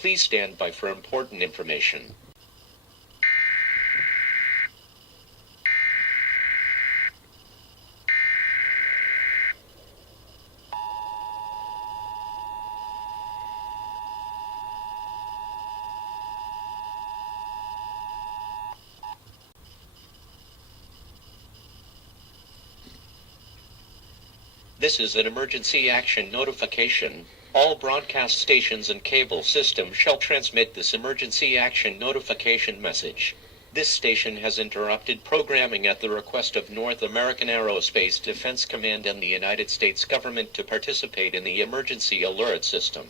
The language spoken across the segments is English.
Please stand by for important information. This is an emergency action notification. All broadcast stations and cable systems shall transmit this emergency action notification message. This station has interrupted programming at the request of North American Aerospace Defense Command and the United States government to participate in the emergency alert system.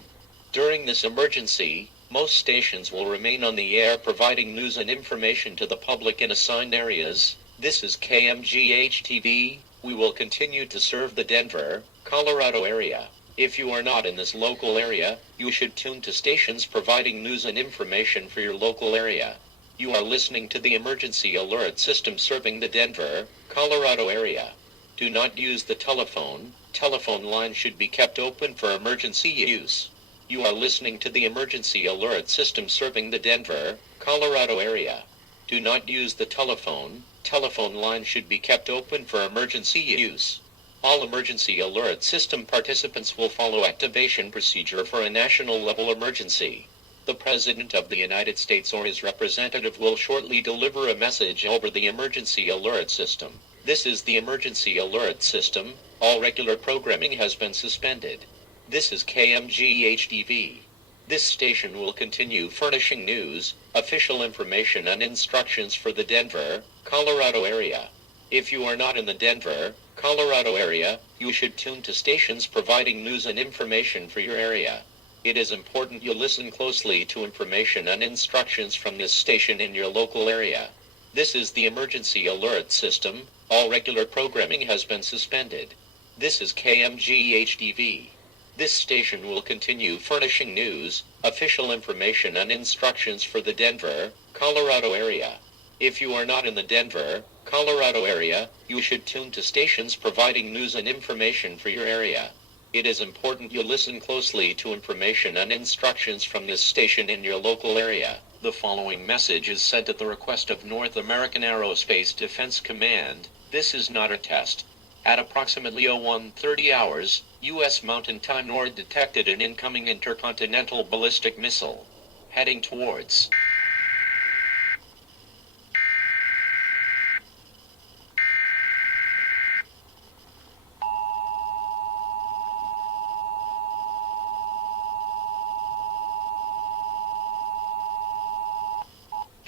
During this emergency, most stations will remain on the air providing news and information to the public in assigned areas. This is KMGH-TV. We will continue to serve the Denver, Colorado area. If you are not in this local area, you should tune to stations providing news and information for your local area. You are listening to the emergency alert system serving the Denver, Colorado area. Do not use the telephone. Telephone lines should be kept open for emergency use. You are listening to the emergency alert system serving the Denver, Colorado area. Do not use the telephone. Telephone lines should be kept open for emergency use. All emergency alert system participants will follow activation procedure for a national level emergency. The President of the United States or his representative will shortly deliver a message over the emergency alert system. This is the emergency alert system. All regular programming has been suspended. This is KMGH-TV. This station will continue furnishing news, official information and instructions for the Denver, Colorado area. If you are not in the Denver, Colorado area, you should tune to stations providing news and information for your area. It is important you listen closely to information and instructions from this station in your local area. This is the emergency alert system. All regular programming has been suspended. This is KMGH-TV. This station will continue furnishing news, official information and instructions for the Denver, Colorado area. If you are not in the Denver, Colorado area, you should tune to stations providing news and information for your area. It is important you listen closely to information and instructions from this station in your local area. The following message is sent at the request of North American Aerospace Defense Command. This is not a test. At approximately 01:30 hours, U.S. Mountain Time NORAD detected an incoming intercontinental ballistic missile heading towards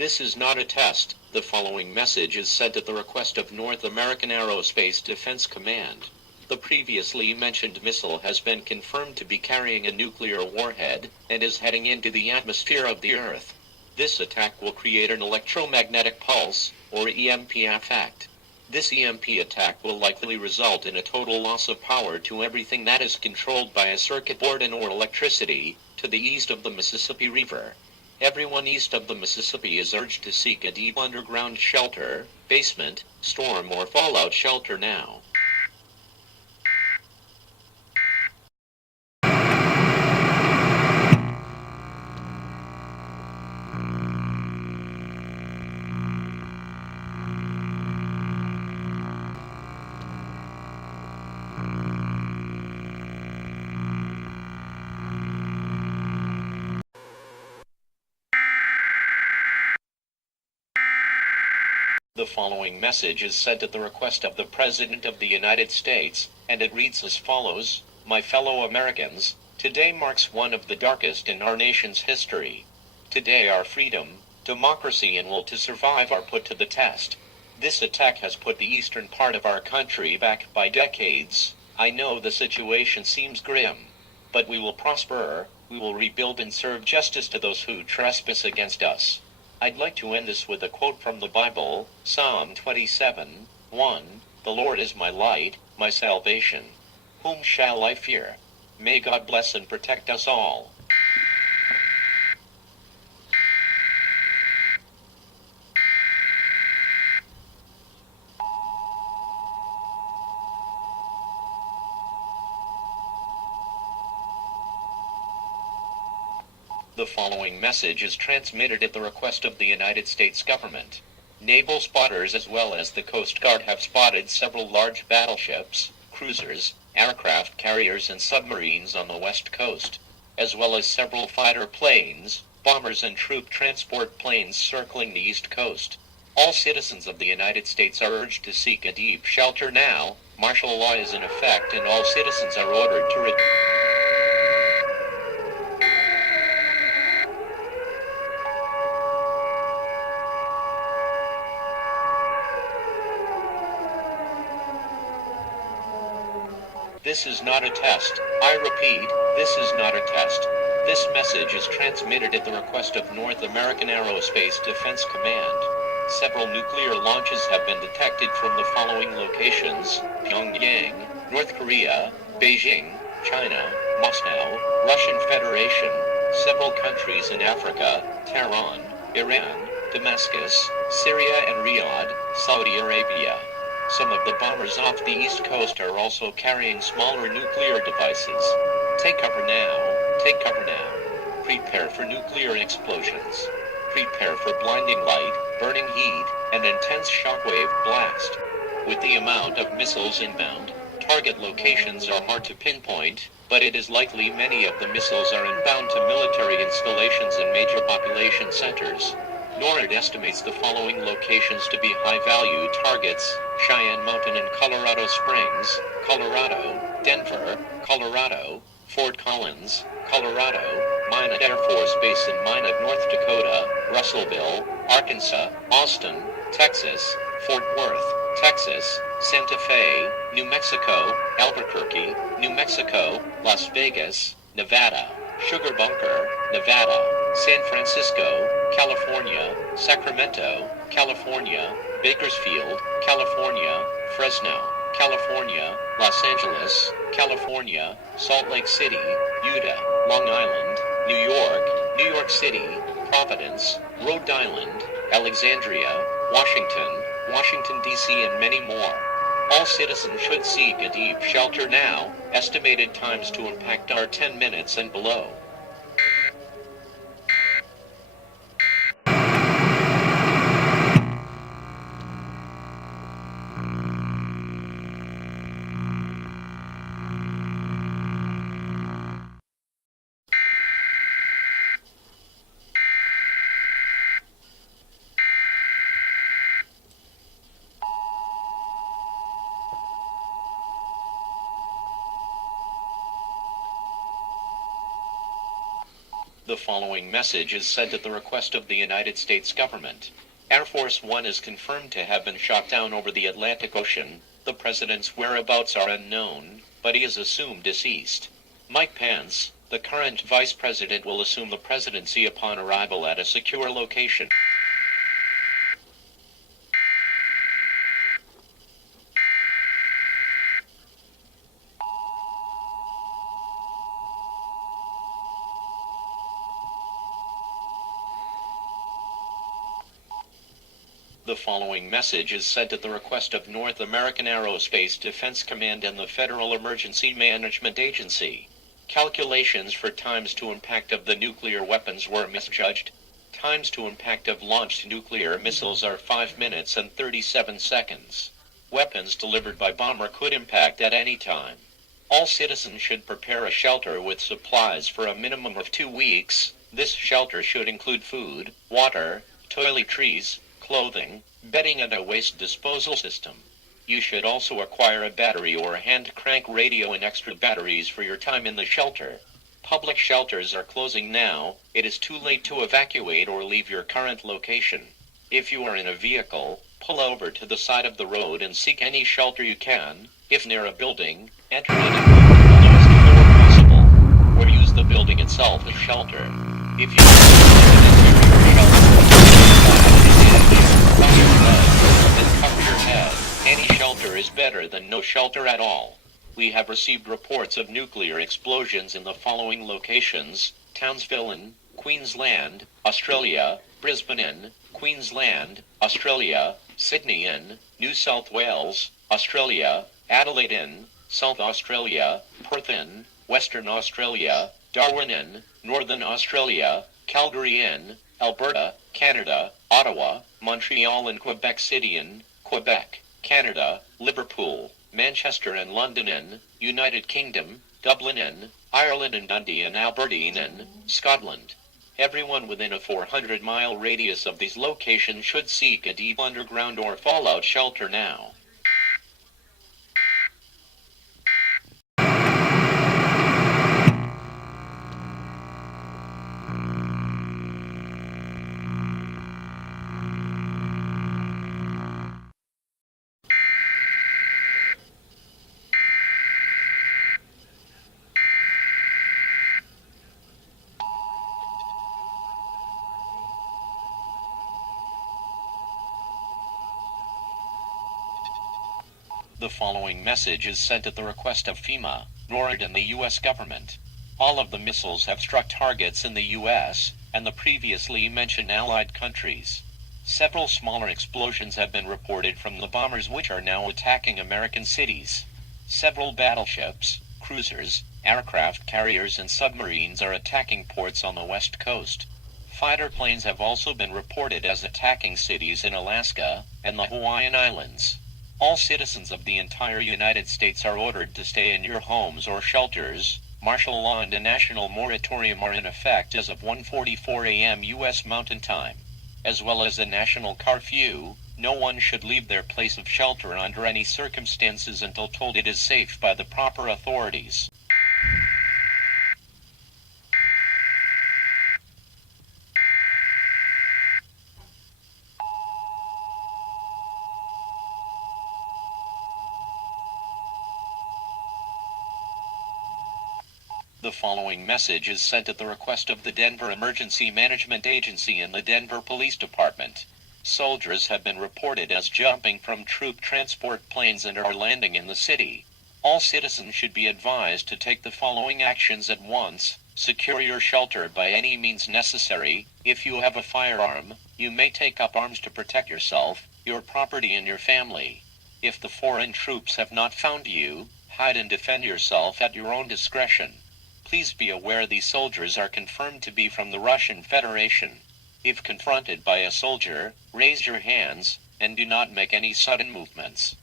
This is not a test. The following message is sent at the request of North American Aerospace Defense Command. The previously mentioned missile has been confirmed to be carrying a nuclear warhead and is heading into the atmosphere of the Earth. This attack will create an electromagnetic pulse, or EMP effect. This EMP attack will likely result in a total loss of power to everything that is controlled by a circuit board and/or electricity to the east of the Mississippi River. Everyone east of the Mississippi is urged to seek a deep underground shelter, basement, storm or fallout shelter now. The following message is sent at the request of the President of the United States, and it reads as follows: My fellow Americans, today marks one of the darkest in our nation's history. Today our freedom, democracy and will to survive are put to the test. This attack has put the eastern part of our country back by decades. I know the situation seems grim, but we will prosper, we will rebuild and serve justice to those who trespass against us. I'd like to end this with a quote from the Bible, Psalm 27:1. The Lord is my light, my salvation. Whom shall I fear? May God bless and protect us all. The following message is transmitted at the request of the United States government. Naval spotters as well as the Coast Guard have spotted several large battleships, cruisers, aircraft carriers and submarines on the west coast, as well as several fighter planes, bombers and troop transport planes circling the east coast. All citizens of the United States are urged to seek a deep shelter now. Martial law is in effect and all citizens are ordered to return. This is not a test. I repeat, this is not a test. This message is transmitted at the request of North American Aerospace Defense Command. Several nuclear launches have been detected from the following locations: Pyongyang, North Korea, Beijing, China, Moscow, Russian Federation, several countries in Africa, Tehran, Iran, Damascus, Syria and Riyadh, Saudi Arabia. Some of the bombers off the east coast are also carrying smaller nuclear devices. Take cover now. Take cover now. Prepare for nuclear explosions. Prepare for blinding light, burning heat, and intense shockwave blast. With the amount of missiles inbound, target locations are hard to pinpoint, but it is likely many of the missiles are inbound to military installations and major population centers. NORAD estimates the following locations to be high-value targets: Cheyenne Mountain in Colorado Springs, Colorado, Denver, Colorado, Fort Collins, Colorado, Minot Air Force Base in Minot, North Dakota, Russellville, Arkansas, Austin, Texas, Fort Worth, Texas, Santa Fe, New Mexico, Albuquerque, New Mexico, Las Vegas, Nevada, Sugar Bunker, Nevada, San Francisco, California, Sacramento, California, Bakersfield, California, Fresno, California, Los Angeles, California, Salt Lake City, Utah, Long Island, New York City, Providence, Rhode Island, Alexandria, Washington, D.C. and many more. All citizens should seek a deep shelter now. Estimated times to impact are 10 minutes and below. The following message is sent at the request of the United States government. Air Force One is confirmed to have been shot down over the Atlantic Ocean. The president's whereabouts are unknown, but he is assumed deceased. Mike Pence, the current vice president, will assume the presidency upon arrival at a secure location. The following message is sent at the request of North American Aerospace Defense Command and the Federal Emergency Management Agency. Calculations for times to impact of the nuclear weapons were misjudged. Times to impact of launched nuclear missiles are 5 minutes and 37 seconds. Weapons delivered by bomber could impact at any time. All citizens should prepare a shelter with supplies for a minimum of 2 weeks. This shelter should include food, water, toiletries, clothing, bedding and a waste disposal system. You should also acquire a battery or a hand crank radio and extra batteries for your time in the shelter. Public shelters are closing now. It is too late to evacuate or leave your current location. If you are in a vehicle, pull over to the side of the road and seek any shelter you can. If near a building, enter it and move to the lowest floor possible, or use the building itself as shelter. If you cover your head. Any shelter is better than no shelter at all. We have received reports of nuclear explosions in the following locations: Townsville in Queensland, Australia, Brisbane in Queensland, Australia, Sydney in New South Wales, Australia, Adelaide in South Australia, Perth in Western Australia, Darwin in Northern Australia, Calgary in Alberta, Canada, Ottawa, Montreal and Quebec City in Quebec, Canada, Liverpool, Manchester and London in United Kingdom, Dublin in Ireland and Dundee and Aberdeen in Scotland. Everyone within a 400-mile radius of these locations should seek a deep underground or fallout shelter now. The following message is sent at the request of FEMA, NORAD and the U.S. government. All of the missiles have struck targets in the U.S. and the previously mentioned allied countries. Several smaller explosions have been reported from the bombers which are now attacking American cities. Several battleships, cruisers, aircraft carriers and submarines are attacking ports on the west coast. Fighter planes have also been reported as attacking cities in Alaska and the Hawaiian Islands. All citizens of the entire United States are ordered to stay in your homes or shelters. Martial law and a national moratorium are in effect as of 1:44 a.m. U.S. Mountain Time. As well as a national curfew, no one should leave their place of shelter under any circumstances until told it is safe by the proper authorities. The following message is sent at the request of the Denver Emergency Management Agency and the Denver Police Department. Soldiers have been reported as jumping from troop transport planes and are landing in the city. All citizens should be advised to take the following actions at once. Secure your shelter by any means necessary. If you have a firearm, you may take up arms to protect yourself, your property and your family. If the foreign troops have not found you, hide and defend yourself at your own discretion. Please be aware these soldiers are confirmed to be from the Russian Federation. If confronted by a soldier, raise your hands, and do not make any sudden movements.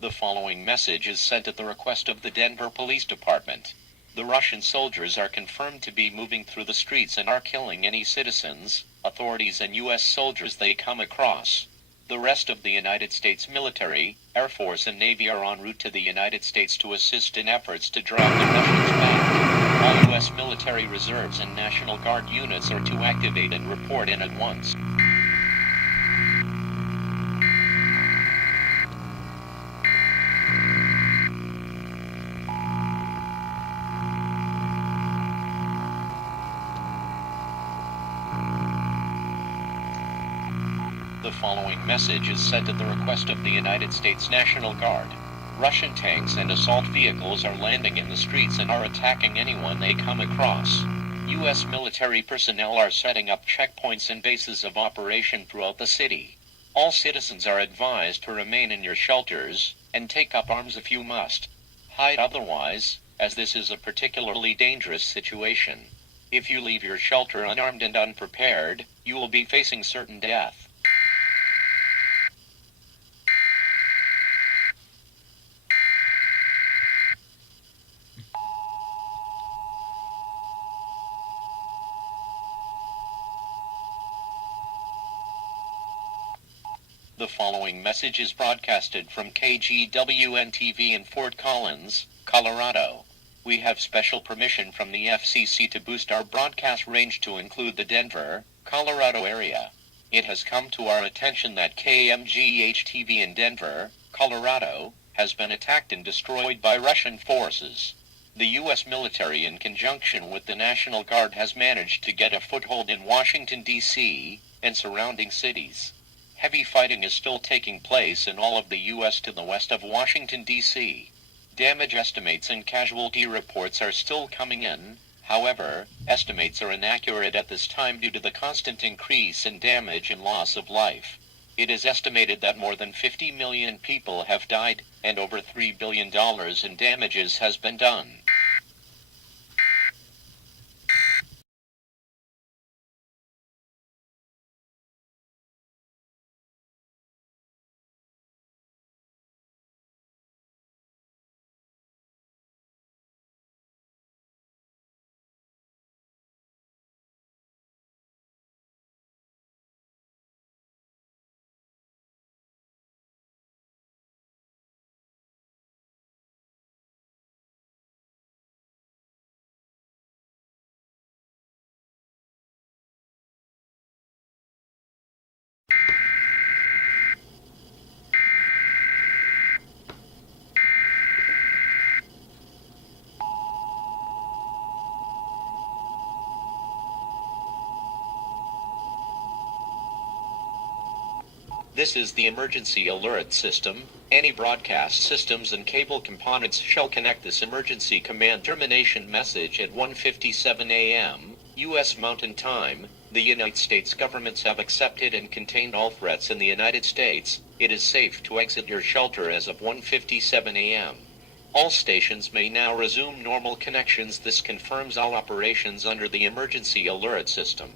The following message is sent at the request of the Denver Police Department. The Russian soldiers are confirmed to be moving through the streets and are killing any citizens, authorities and U.S. soldiers they come across. The rest of the United States military, Air Force and Navy are en route to the United States to assist in efforts to drive the Russians back. All U.S. military reserves and National Guard units are to activate and report in at once. The following message is sent at the request of the United States National Guard. Russian tanks and assault vehicles are landing in the streets and are attacking anyone they come across. U.S. military personnel are setting up checkpoints and bases of operation throughout the city. All citizens are advised to remain in your shelters, and take up arms if you must. Hide otherwise, as this is a particularly dangerous situation. If you leave your shelter unarmed and unprepared, you will be facing certain death. The following message is broadcasted from KGWN-TV in Fort Collins, Colorado. We have special permission from the FCC to boost our broadcast range to include the Denver, Colorado area. It has come to our attention that KMGH-TV in Denver, Colorado, has been attacked and destroyed by Russian forces. The U.S. military in conjunction with the National Guard has managed to get a foothold in Washington, D.C., and surrounding cities. Heavy fighting is still taking place in all of the U.S. to the west of Washington, D.C. Damage estimates and casualty reports are still coming in. However, estimates are inaccurate at this time due to the constant increase in damage and loss of life. It is estimated that more than 50 million people have died, and over $3 billion in damages has been done. This is the emergency alert system. Any broadcast systems and cable components shall connect this emergency command termination message at 1:57 a.m. U.S. Mountain Time. The United States governments have accepted and contained all threats in the United States. It is safe to exit your shelter as of 1:57 a.m. All stations may now resume normal connections. This confirms all operations under the emergency alert system.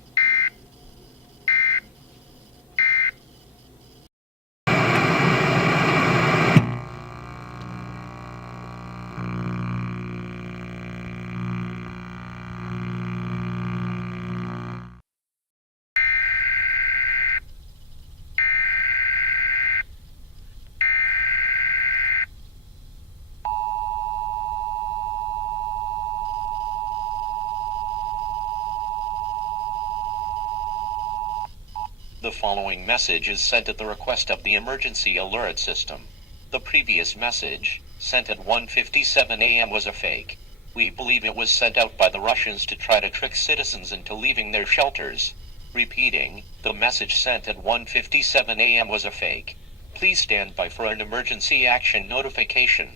The following message is sent at the request of the emergency alert system. The previous message, sent at 1:57 a.m. was a fake. We believe it was sent out by the Russians to try to trick citizens into leaving their shelters. Repeating, the message sent at 1:57 a.m. was a fake. Please stand by for an emergency action notification.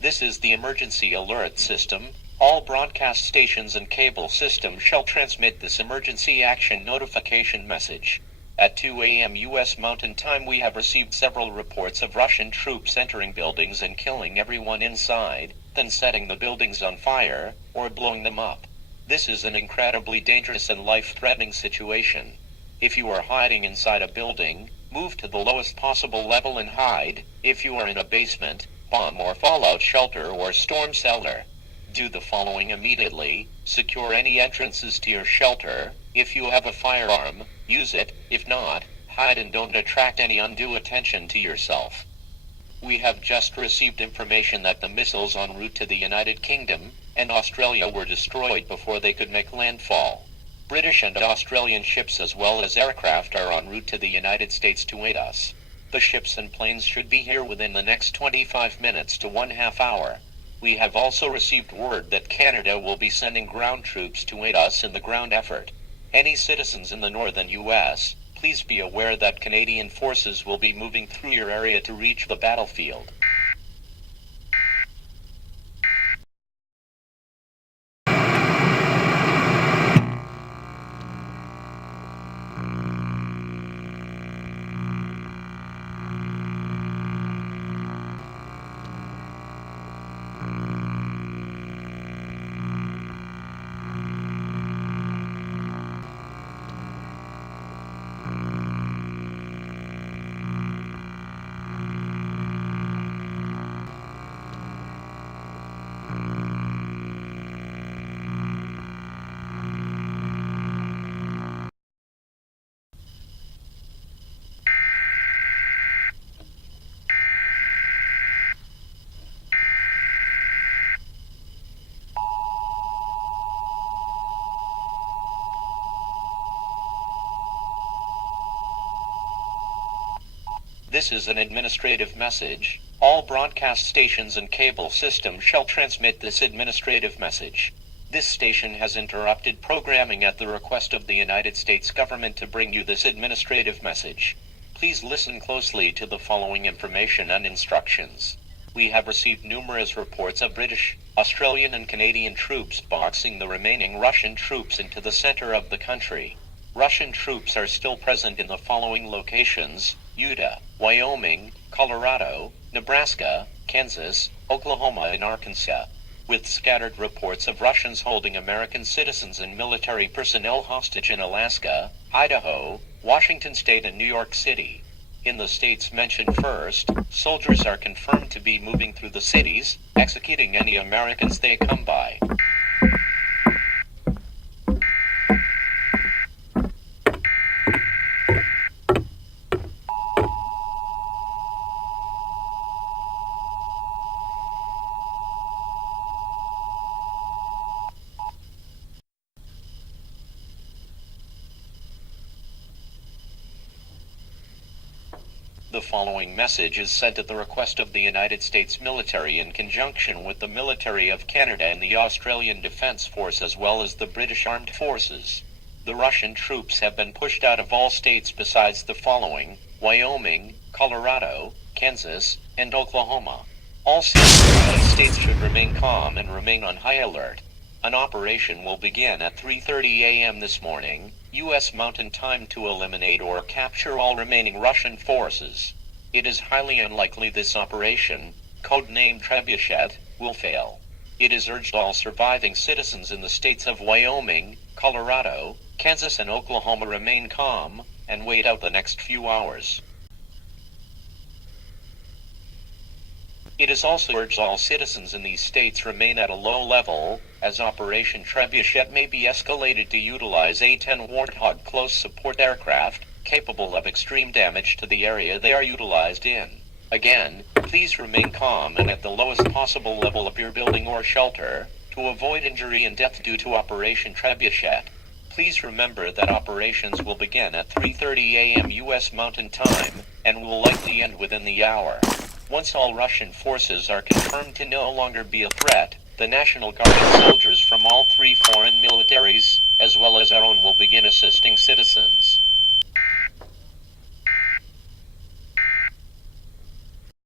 This is the emergency alert system. All broadcast stations and cable systems shall transmit this emergency action notification message. At 2 a.m. U.S. Mountain Time, we have received several reports of Russian troops entering buildings and killing everyone inside, then setting the buildings on fire, or blowing them up. This is an incredibly dangerous and life-threatening situation. If you are hiding inside a building, move to the lowest possible level and hide. If you are in a basement, bomb or fallout shelter or storm cellar, do the following immediately. Secure any entrances to your shelter. If you have a firearm, use it. If not, hide and don't attract any undue attention to yourself. We have just received information that the missiles en route to the United Kingdom and Australia were destroyed before they could make landfall. British and Australian ships as well as aircraft are en route to the United States to aid us. The ships and planes should be here within the next 25 minutes to 1/2 hour. We have also received word that Canada will be sending ground troops to aid us in the ground effort. Any citizens in the northern U.S., please be aware that Canadian forces will be moving through your area to reach the battlefield. This is an administrative message. All broadcast stations and cable systems shall transmit this administrative message. This station has interrupted programming at the request of the United States government to bring you this administrative message. Please listen closely to the following information and instructions. We have received numerous reports of British, Australian and Canadian troops boxing the remaining Russian troops into the center of the country. Russian troops are still present in the following locations: Utah, Wyoming, Colorado, Nebraska, Kansas, Oklahoma and Arkansas, with scattered reports of Russians holding American citizens and military personnel hostage in Alaska, Idaho, Washington State and New York City. In the states mentioned first, soldiers are confirmed to be moving through the cities, executing any Americans they come by. The following message is sent at the request of the United States military in conjunction with the military of Canada and the Australian Defence Force as well as the British Armed Forces. The Russian troops have been pushed out of all states besides the following: Wyoming, Colorado, Kansas, and Oklahoma. All states should remain calm and remain on high alert. An operation will begin at 3:30 a.m. this morning, U.S. Mountain Time, to eliminate or capture all remaining Russian forces. It is highly unlikely this operation, codenamed Trebuchet, will fail. It is urged all surviving citizens in the states of Wyoming, Colorado, Kansas and Oklahoma remain calm and wait out the next few hours. It is also urged all citizens in these states remain at a low level, as Operation Trebuchet may be escalated to utilize A-10 Warthog close support aircraft, capable of extreme damage to the area they are utilized in. Again, please remain calm and at the lowest possible level of your building or shelter, to avoid injury and death due to Operation Trebuchet. Please remember that operations will begin at 3:30 a.m. U.S. Mountain Time, and will likely end within the hour. Once all Russian forces are confirmed to no longer be a threat, the National Guard soldiers from all three foreign militaries, as well as our own, will begin assisting citizens.